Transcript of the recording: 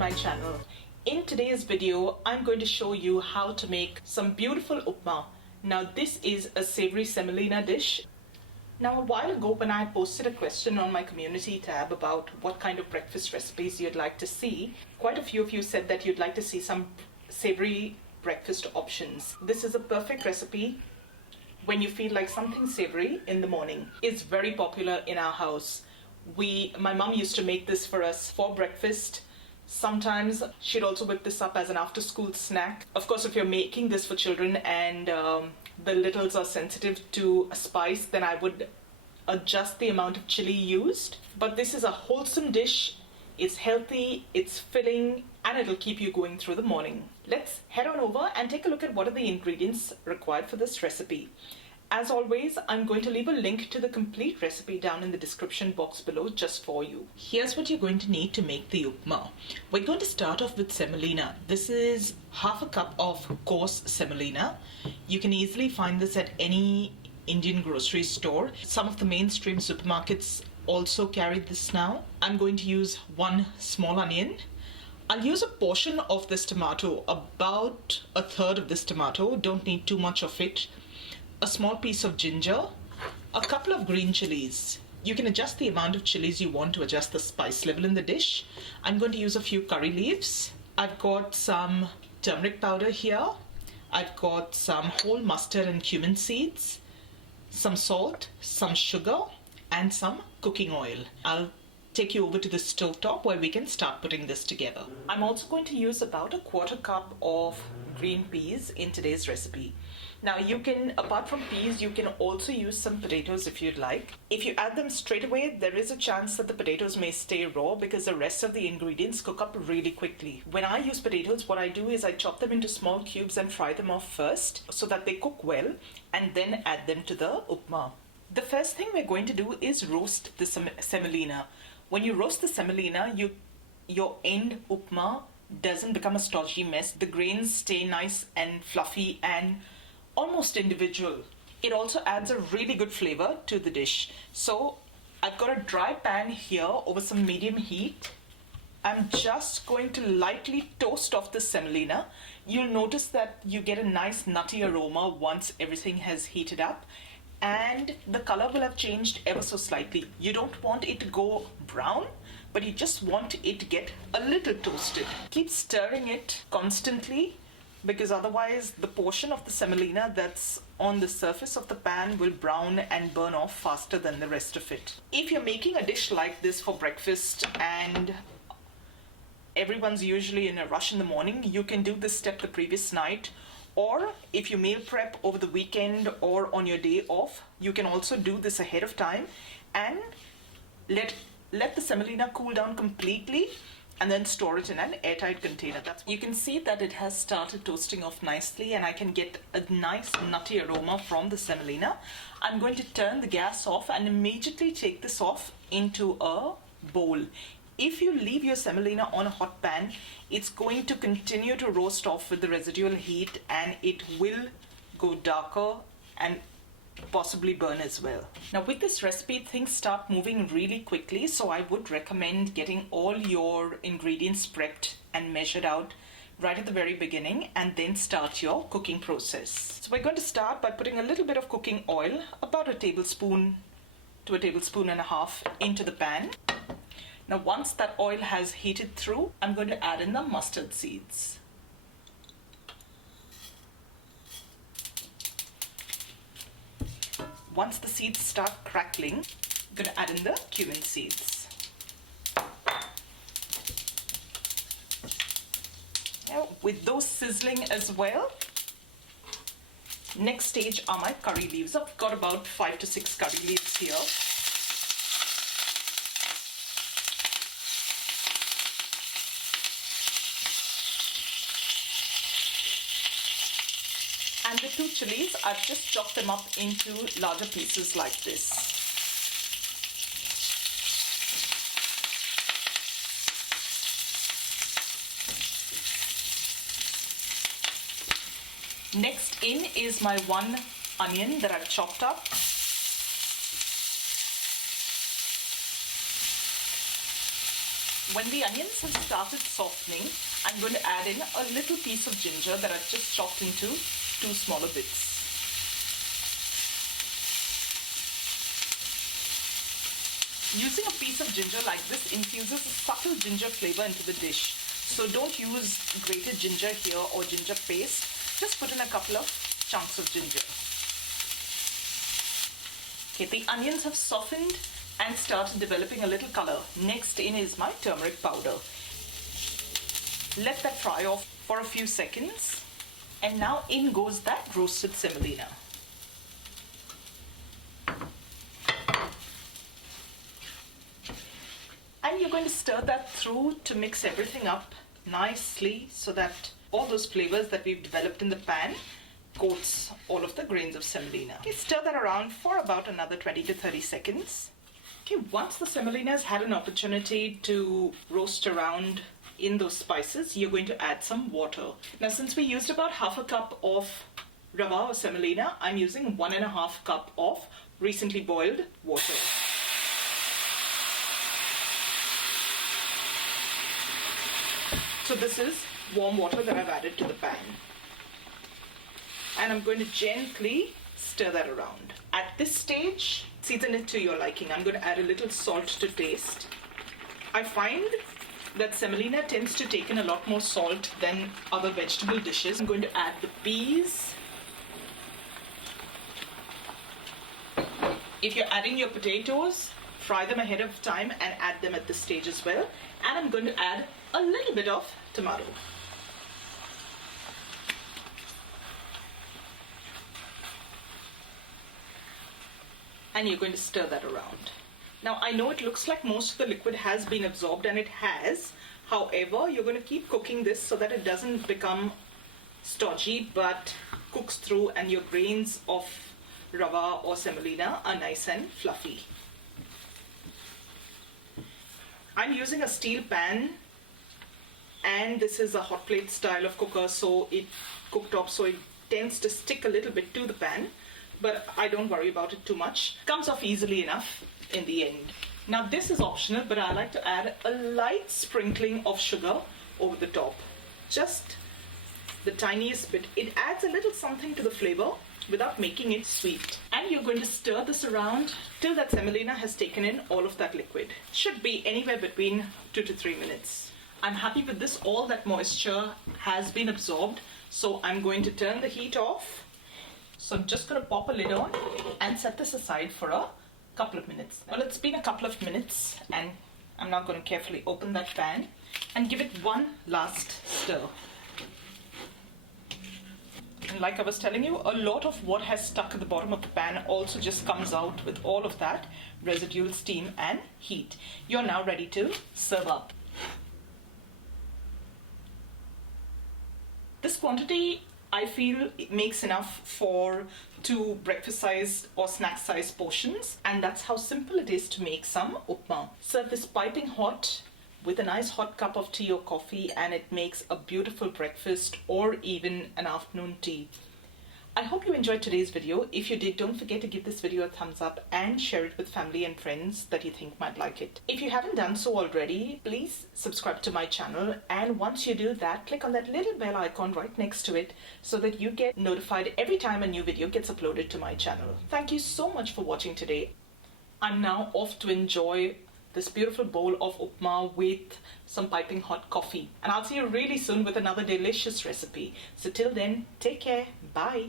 my channel. In today's video, I'm going to show you how to make some beautiful upma. Now this is a savory semolina dish. Now a while ago when I posted a question on my community tab about what kind of breakfast recipes you'd like to see, quite a few of you said that you'd like to see some savory breakfast options. This is a perfect recipe when you feel like something savory in the morning. It's very popular in our house. My mom used to make this for us for breakfast. Sometimes she'd also whip this up as an after-school snack. Of course, if you're making this for children and the littles are sensitive to a spice, then I would adjust the amount of chili used. But this is a wholesome dish. It's healthy, it's filling, and it'll keep you going through the morning. Let's head on over and take a look at what are the ingredients required for this recipe. As always, I'm going to leave a link to the complete recipe down in the description box below just for you. Here's what you're going to need to make the upma. We're going to start off with semolina. This is half a cup of coarse semolina. You can easily find this at any Indian grocery store. Some of the mainstream supermarkets also carry this now. I'm going to use one small onion. I'll use a portion of this tomato, about a third of this tomato, don't need too much of it. A small piece of ginger, a couple of green chilies. You can adjust the amount of chilies you want to adjust the spice level in the dish. I'm going to use a few curry leaves. I've got some turmeric powder here. I've got some whole mustard and cumin seeds, some salt, some sugar, and some cooking oil. I'll take you over to the stovetop where we can start putting this together. I'm also going to use about a quarter cup of green peas in today's recipe. Now you can, apart from peas, you can also use some potatoes if you'd like. If you add them straight away, there is a chance that the potatoes may stay raw because the rest of the ingredients cook up really quickly. When I use potatoes, what I do is I chop them into small cubes and fry them off first so that they cook well, and then add them to the upma. The first thing we're going to do is roast the semolina. When you roast the semolina, your end upma doesn't become a stodgy mess. The grains stay nice and fluffy and almost individual. It also adds a really good flavor to the dish. So I've got a dry pan here over some medium heat. I'm just going to lightly toast off the semolina. You'll notice that you get a nice nutty aroma once everything has heated up, and the color will have changed ever so slightly. You don't want it to go brown, but you just want it to get a little toasted. Keep stirring it constantly, because otherwise the portion of the semolina that's on the surface of the pan will brown and burn off faster than the rest of it. If you're making a dish like this for breakfast and everyone's usually in a rush in the morning, you can do this step the previous night. Or if you meal prep over the weekend or on your day off, you can also do this ahead of time and let the semolina cool down completely and then store it in an airtight container. You can see that it has started toasting off nicely, and I can get a nice nutty aroma from the semolina. I'm going to turn the gas off and immediately take this off into a bowl. If you leave your semolina on a hot pan, it's going to continue to roast off with the residual heat, and it will go darker and possibly burn as well. Now with this recipe, things start moving really quickly, so I would recommend getting all your ingredients prepped and measured out right at the very beginning, and then start your cooking process. So we're going to start by putting a little bit of cooking oil, about a tablespoon to a tablespoon and a half, into the pan. Now once that oil has heated through, I'm going to add in the mustard seeds. Once the seeds start crackling, I'm going to add in the cumin seeds. Now with those sizzling as well, next stage are my curry leaves. I've got about 5 to 6 curry leaves here. And the 2 chilies, I've just chopped them up into larger pieces like this. Next in is my 1 onion that I've chopped up. When the onions have started softening, I'm going to add in a little piece of ginger that I've just chopped into 2 smaller bits. Using a piece of ginger like this infuses a subtle ginger flavor into the dish. So don't use grated ginger here or ginger paste. Just put in a couple of chunks of ginger. Okay, the onions have softened and started developing a little color. Next in is my turmeric powder. Let that fry off for a few seconds. And now in goes that roasted semolina. And you're going to stir that through to mix everything up nicely so that all those flavors that we've developed in the pan coats all of the grains of semolina. Okay, stir that around for about another 20 to 30 seconds. Okay, once the semolina has had an opportunity to roast around in those spices, you're going to add some water. Now, since we used about half a cup of rava or semolina, I'm using 1.5 cup of recently boiled water. So this is warm water that I've added to the pan. And I'm going to gently stir that around. At this stage, season it to your liking. I'm going to add a little salt to taste. I find that semolina tends to take in a lot more salt than other vegetable dishes. I'm going to add the peas. If you're adding your potatoes, fry them ahead of time and add them at this stage as well. And I'm going to add a little bit of tomato. And you're going to stir that around. Now, I know it looks like most of the liquid has been absorbed, and it has. However, you're going to keep cooking this so that it doesn't become stodgy but cooks through and your grains of rava or semolina are nice and fluffy. I'm using a steel pan, and this is a hot plate style of cooker, so it cooked up, so it tends to stick a little bit to the pan, but I don't worry about it too much. Comes off easily enough in the end. Now this is optional, but I like to add a light sprinkling of sugar over the top. Just the tiniest bit. It adds a little something to the flavor without making it sweet. And you're going to stir this around till that semolina has taken in all of that liquid. Should be anywhere between 2 to 3 minutes. I'm happy with this. All that moisture has been absorbed, so I'm going to turn the heat off. So I'm just going to pop a lid on and set this aside for a couple of minutes. Well, it's been a couple of minutes, and I'm now going to carefully open that pan and give it one last stir. And like I was telling you, a lot of what has stuck at the bottom of the pan also just comes out with all of that residual steam and heat. You're now ready to serve up. This quantity, I feel, it makes enough for 2 breakfast-sized or snack-sized portions, and that's how simple it is to make some upma. Serve this piping hot with a nice hot cup of tea or coffee, and it makes a beautiful breakfast or even an afternoon tea. I hope you enjoyed today's video. If you did, don't forget to give this video a thumbs up and share it with family and friends that you think might like it. If you haven't done so already, please subscribe to my channel, and once you do that, click on that little bell icon right next to it so that you get notified every time a new video gets uploaded to my channel. Thank you so much for watching today. I'm now off to enjoy this beautiful bowl of upma with some piping hot coffee. And I'll see you really soon with another delicious recipe. So till then, take care. Bye.